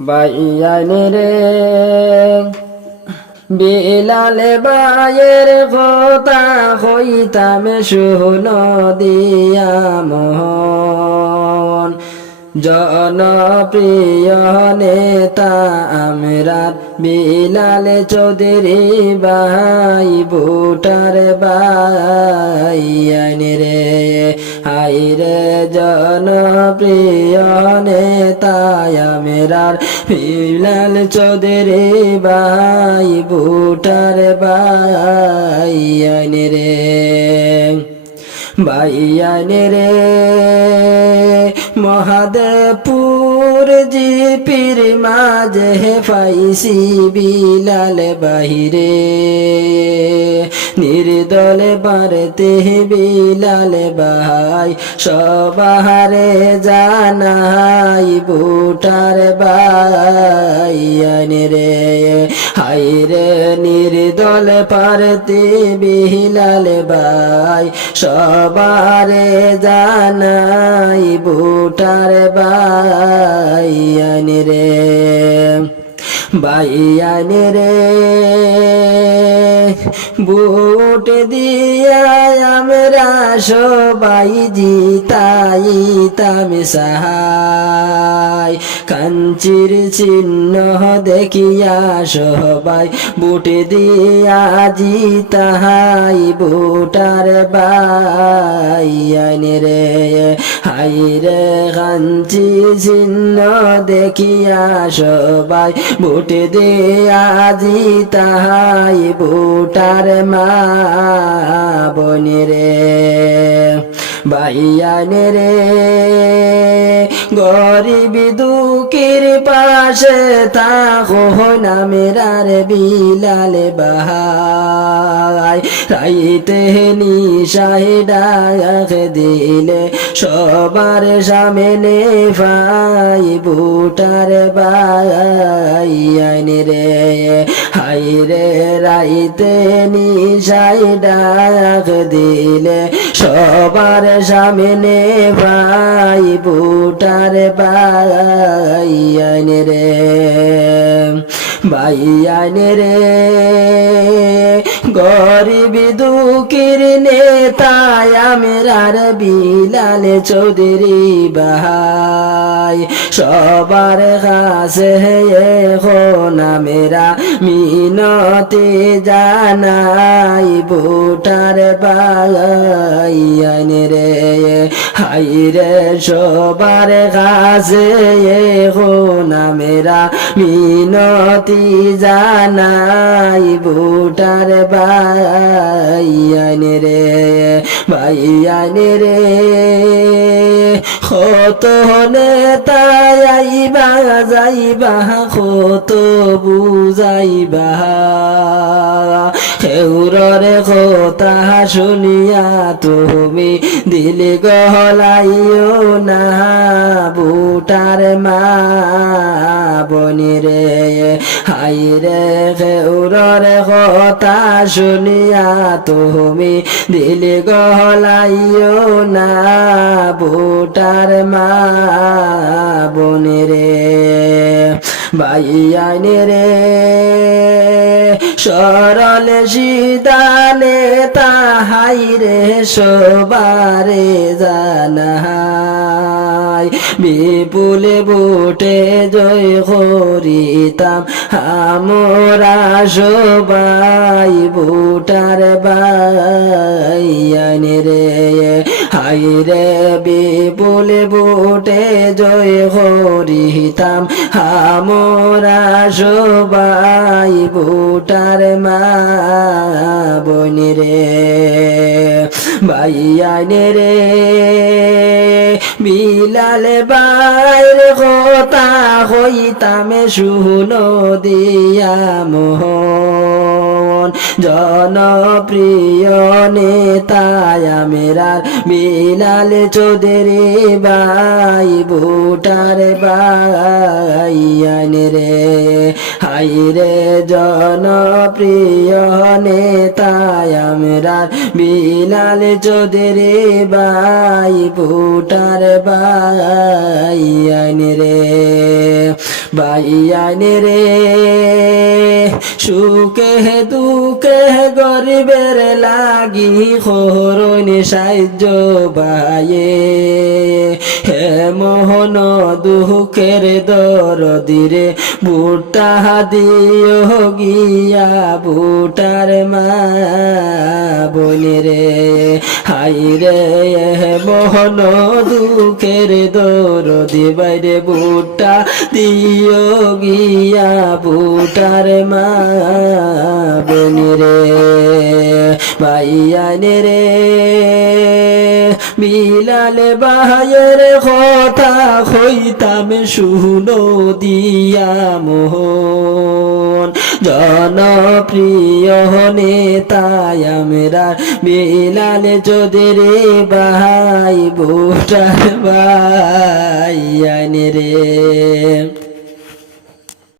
বাইয়ানে রে বিলালে বায়ের কথা হইতাম শুন দিয়া মোহন জনপ্রিয় নেতা আমরার বিলাল চৌধুরী ভাই ভোটার ভাই রে হাই রে জনপ্রিয় নেতা আমরার বিলাল চৌধুরী ভাই ভোটার ভাই রে ভাইয়ানে রে মহাদেবপুর জিপির মাঝে পাইছি বিলাল বাহিরে নির্দল বারতে বিলাল ভাই সবারে জানাই ভোটার ভাইয়ানে রে হাই রে নির্দল পারতে বিলাল ভাই সবারে জানাই ভোটার ভাইয়ানে রে ভাইয়ানে রে ভোট দিয়া আমরা সবাই জিতাইতাম সাহাই কাঞ্চির চিহ্ন দেখিয়া সবাই ভোট দিয়া জিতাই ভোটার ভাইয়ানে রে হাই রে কাঞ্চি চিহ্ন দেখিয়া সবাই ভোট দিয়া জিতাই ভোটার মা বনে রে ভাইয়ানে রে গরিব দুঃখের পাশে থাকো নামেরার বিলাল ভাই রাইতে নিশায় ডাক দিলে সবার সামনে ভাই ভোটার ভাইয়ানে রে হাই রে রাইতে নিশায় ডাক দিলে সবার সামনে ভাই ভোটার ভাইয়ানে রে ভাইয়ানে রে গরিব দুঃখের নেতা আমরার বিলাল চৌধুরী ভাই সবার কাছে এখন আমরা মিনতি জানাই ভোটার ভাইয়ানে রে হাই রে সবার কাছে এখন আমরা মিনতি জানাই ভোটার ভাইয়ানে রে ভাইয়ানে রে কত নেতা আইবা যাইবা কত বুঝাইবা হেউরর কথা শুনিয়া তুমি দিলে গহলাইও না ভোটার মা বনি রে হাই রে হেউরর কথা শুনিয়া তুমি দিলে গহলাইও না ভোটার মা বনি রে ভাইয়ানে রে সরল সিদানে তাহাই রে সবারে জানাই বিপুলে ভোটে জয় করিতাম আমরা সবাই ভোটার ভাইয়ানে রে হাই রে বিপুলে ভোটে জয় করিতাম আমরা সবাই ভোটার মা বনি রে ভাইয়ানে রে বিলাল বাইর কথা হইতাম শুন দিয়া মোহন জনপ্রিয় নেতা আমরার বিলাল চৌধুরী ভাই ভোটার ভাইয়ানে রে হাই রে জনপ্রিয় নেতা আমরার বিলাল চৌধুরী ভাই ভোটার ভাইয়ানে রে ভাইয়ান রে সুখে দুঃখে গরিবের লাগি খরণ সাহায্য ভাইয়ে হে মোহন দুঃখের দরদিরে বুটা দিও গিয়া বুটার মা বলি রে হাই রে মোহন দুঃখের দরদি বাইরে বুটা দিও গিয়া বুটার মা বলি রে ভাইয়ান রে বিলাল ভাইয়ের কথা হইতাম শুনো দিয়া মোহন জনপ্রিয় নেতায় আমরা বিলাল চৌধুরী ভাই বুটার ভাইয়ান রে।